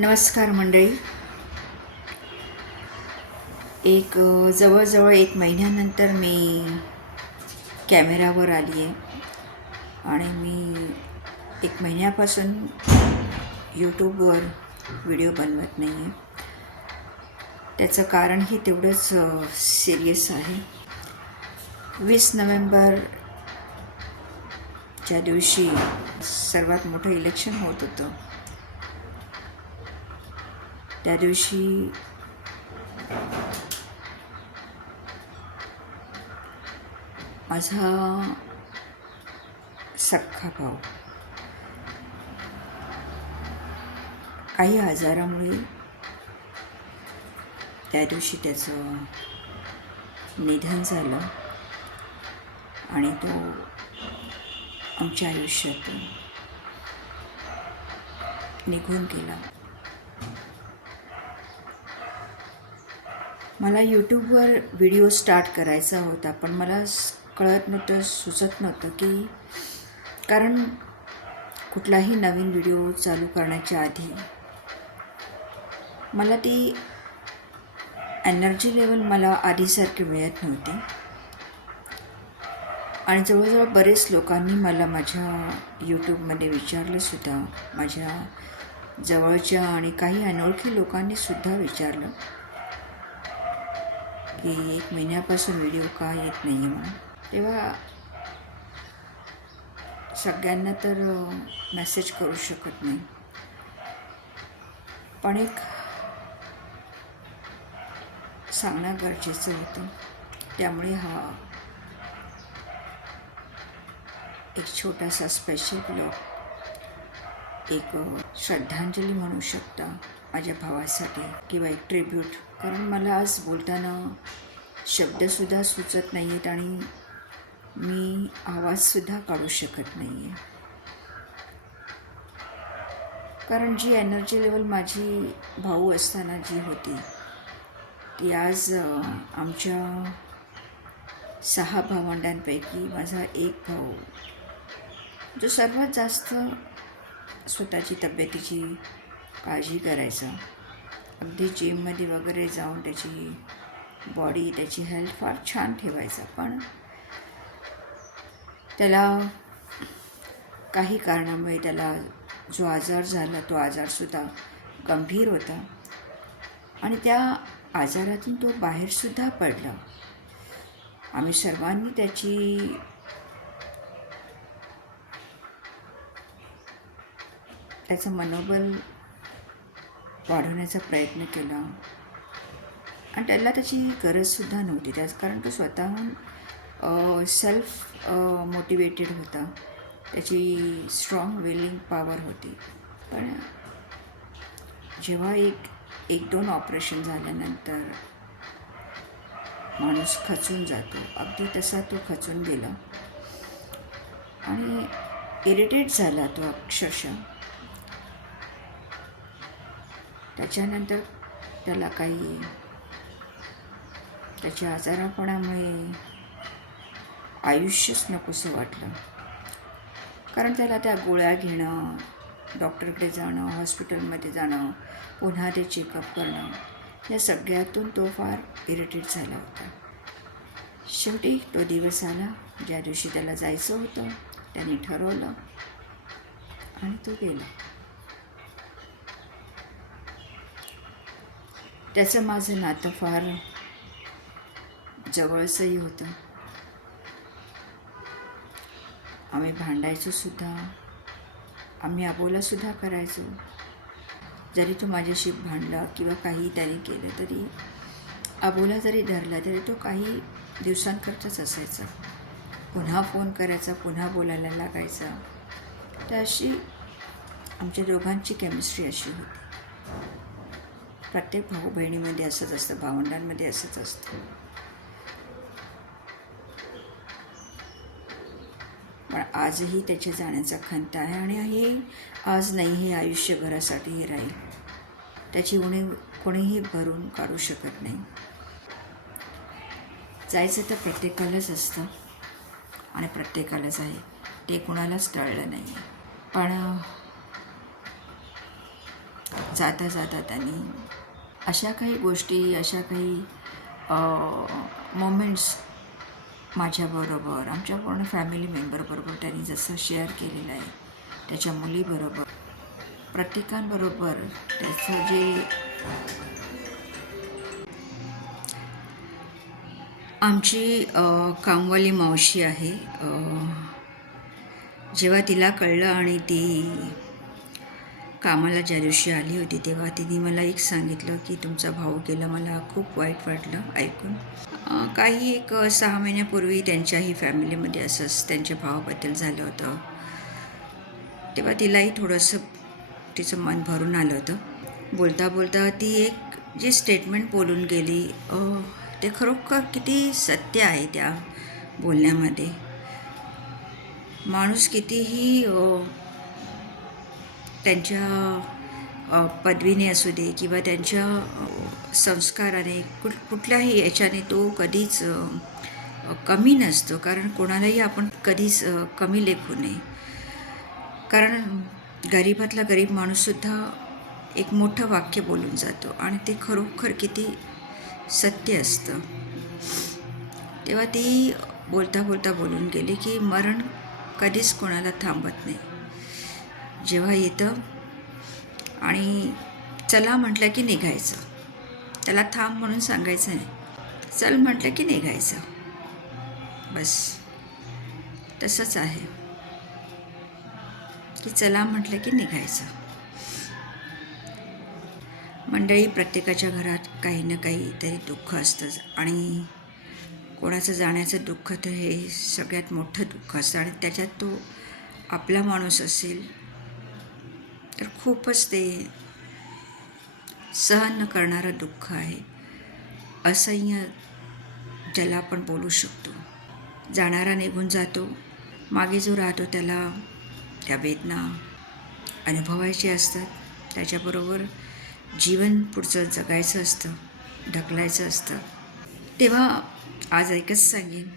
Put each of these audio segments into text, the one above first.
नमस्कार मंडळी. एक जवळजवळ एक महिन्यानंतर मी कॅमेरावर आली आहे आणि मी एक महिन्यापासून यूट्यूबवर व्हिडिओ बनवत नाही आहे त्याचं कारणही तेवढंच सिरियस आहे. वीस नोव्हेंबरच्या दिवशी सर्वात मोठं इलेक्शन होत होतं त्या दिवशी माझा सख्खा भाऊ काही आजारामुळे त्या दिवशी त्याचं निधन झालं आणि तो आमच्या आयुष्यातून निघून गेला. मला यूट्यूबवर व्हिडिओ स्टार्ट करायचा होता पण मला कळत नव्हतं सुचत नव्हतं की कारण कुठलाही नवीन व्हिडिओ चालू करण्याच्या आधी मला ती एनर्जी लेवल मला आधीसारखी मिळत नव्हती. आणि जवळजवळ बरेच लोकांनी मला माझ्या यूट्यूबमध्ये विचारलंसुद्धा माझ्या जवळच्या आणि काही अनोळखी लोकांनी सुद्धा विचारलं. की एक महिन्यापासून व्हिडिओ का येत नाही आहे म्हणून. तेव्हा सगळ्यांना तर मेसेज करू शकत नाही. पण एक सांगणं गरजेचं होतं. त्यामुळे हा एक छोटासा स्पेशल ब्लॉग एक श्रद्धांजली म्हणू शकता. माझ्या भावासाठी किंवा एक ट्रिब्यूट कारण मला आज बोलताना शब्दसुद्धा सुचत नाही आहेत आणि मी आवाजसुद्धा काढू शकत नाही आहे कारण जी एनर्जी लेवल माझी भाऊ असताना जी होती ती आज आमच्या सहा भावंडांपैकी माझा एक भाऊ. जो सर्वात जास्त स्वतःची तब्येतीची काळजी करायचं. अगदी जिममध्ये वगैरे जाऊन त्याची बॉडी त्याची हेल्थ फार छान ठेवायचा. पण त्याला काही कारणामुळे त्याला जो आजार झाला तो आजारसुद्धा गंभीर होता. आणि त्या आजारातून तो बाहेरसुद्धा पडला. आम्ही सर्वांनी त्याची त्याचं मनोबल वाढवण्याचा प्रयत्न केला. आणि त्याला त्याची गरजसुद्धा नव्हती. त्याच कारण तो स्वतःहून सेल्फ मोटिवेटेड होता. त्याची स्ट्रॉंग विलिंग पॉवर होती. पण जेव्हा एक एक दोन ऑपरेशन झाल्यानंतर माणूस खचून जातो. अगदी तसा तो खचून गेला. आणि इरिटेट झाला तो अक्षरशः. त्याच्यानंतर त्याला काही त्याच्या आजारापणामुळे आयुष्यच नकोसं वाटलं. कारण त्याला त्या गोळ्या घेणं डॉक्टरकडे जाणं हॉस्पिटलमध्ये जाणं पुन्हा ते चेकअप करणं या सगळ्यातून तो फार इरिटेट झाला होता. शेवटी तो दिवस आला ज्या दिवशी त्याला जायचं होतं त्याने ठरवलं आणि तो गेला. त्याचं माझं नातं फार जवळचंही होतं. आम्ही भांडायचो सुद्धा. आम्ही अबोलासुद्धा करायचो. जरी तो माझ्याशी भांडला किंवा काही त्याने केलं तरी अबोला जरी धरला तरी तो काही दिवसांकरताच असायचा. पुन्हा फोन करायचा पुन्हा बोलायला लागायचा. तर अशी आमच्या दोघांची केमिस्ट्री अशी होती. प्रत्येक भाऊ बहिणीमध्ये असंच असतं भावंडांमध्ये असंच असतं. पण आजही त्याच्या जाण्याचा खंत आहे आणि हे आज नाही हे आयुष्यभरासाठी राहील. त्याची उणीव कोणीही भरून काढू शकत नाही. जायचं तर प्रत्येकालाच असतं आणि प्रत्येकालाच आहे. ते कुणालाच टळलं नाही आहे पण जाता जाता त्यांनी अशा काही गोष्टी अशा काही मोमेंट्स माझ्याबरोबर आमच्या पूर्ण फॅमिली मेंबरबरोबर त्यांनी जसं शेअर केलेलं आहे त्याच्या मुलीबरोबर प्रत्येकांबरोबर त्याचं जे आमची कामवाली मावशी आहे जेव्हा तिला कळलं आणि ती कामाला ज्या दिवशी आली होती तेव्हा तिने मला एक सांगितलं की तुमचा भाऊ गेला. मला खूप वाईट वाटलं ऐकून. काही एक सहा महिन्यापूर्वी त्यांच्याही फॅमिलीमध्ये असंच त्यांच्या भावाबद्दल झालं होतं. तेव्हा तिलाही थोडंसं तिचं मन भरून आलं होतं. बोलता बोलता ती एक जी स्टेटमेंट बोलून गेली ते खरोखर किती सत्य आहे त्या बोलण्यामध्ये. माणूस कितीही त्यांच्या पदवीने असू दे किंवा त्यांच्या संस्काराने कुठ कुठल्याही याच्याने तो कधीच कमी नसतो. कारण कोणालाही आपण कधीच कमी लेखू नये. कारण गरीबातला गरीब माणूससुद्धा एक मोठं वाक्य बोलून जातो आणि ते खरोखर किती सत्य असतं. तेव्हा ती बोलता बोलता बोलून गेली की मरण कधीच कोणाला थांबत नाही. जेव्हा येतं आणि चला म्हटलं की निघायचं. त्याला थांब म्हणून सांगायचं नाही. चल म्हटलं की निघायचं. बस. तसंच आहे. की चला म्हटलं की निघायचं. मंडळी प्रत्येकाच्या घरात काही ना काही तरी दुःख असतंच आणि कोणाचं जाण्याचं दुःख तर हे सगळ्यात मोठं दुःख असतं आणि त्याच्यात तो आपला माणूस असेल तर खूपच ते सहन न करणारं दुःख आहे. असह्य ज्याला आपण बोलू शकतो. जाणारा निघून जातो. मागे जो राहतो त्याला त्या वेदना अनुभवायची असतात. त्याच्याबरोबर जीवन पुढचं जगायचं असतं ढकलायचं असतं. तेव्हा आज एकच सांगेन.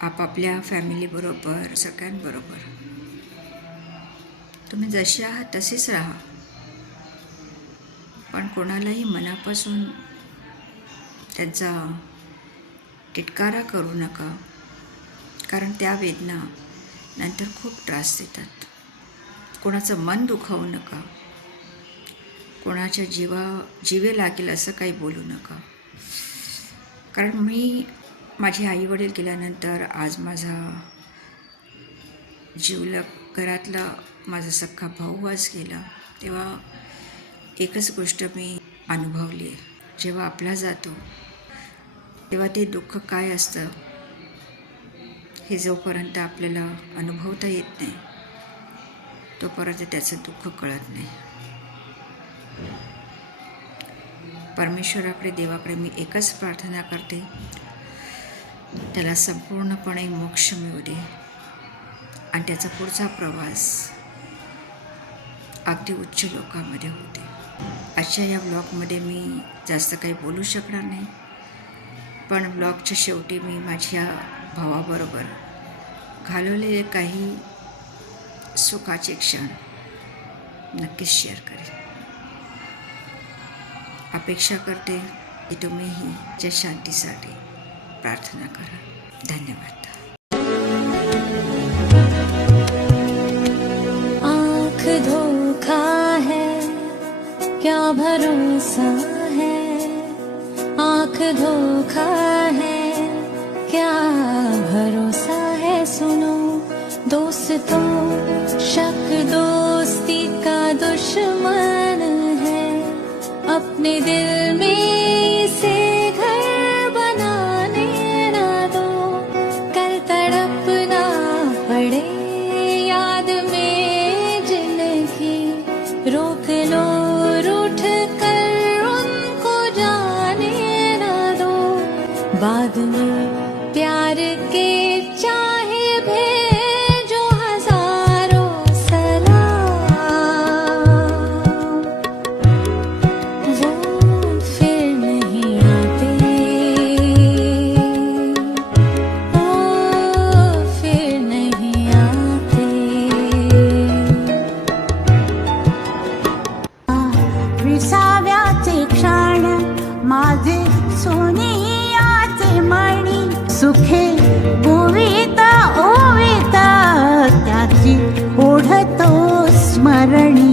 आपापल्या फॅमिलीबरोबर सगळ्यांबरोबर. तुम्ही जसे आहात तसेच राहा. पण कोणालाही मनापासून त्यांचा तिटकारा करू नका. कारण त्या वेदना नंतर खूप त्रास देतात. कोणाचं मन दुखावू नका. कोणाच्या जीवा जीवे लागेल असं काही बोलू नका. कारण मी माझे आईवडील गेल्यानंतर आज माझा जीवलग घरातला माझा सख्खा भाऊ आज गेला. तेव्हा एकच गोष्ट मी अनुभवली आहे. जेव्हा आपला जातो तेव्हा ते दुःख काय असतं हे जोपर्यंत आपल्याला अनुभवता येत नाही तोपर्यंत त्याचं दुःख कळत नाही. परमेश्वराकडे देवाकडे मी एकच प्रार्थना करते. त्याला संपूर्णपणे मोक्ष मिळू दे. आणि त्याचा पुढचा प्रवास अगदी उच्च लोकांमध्ये होते. आजच्या या ब्लॉगमध्ये मी जास्त काही बोलू शकणार नाही. पण ब्लॉगच्या शेवटी मी माझ्या भावाबरोबर घालवलेले काही सुखाचे क्षण नक्कीच शेअर करेन. अपेक्षा करते की तुम्हीही त्या शांतीसाठी प्रार्थना करा. धन्यवाद. भरोसा है, आँख धोखा है, क्या भरोसा है सुनो, दोस्तों, शक दोस्ती का दुश्मन है, अपने दिल में उविता ओविता त्याची ओढतो स्मरणी.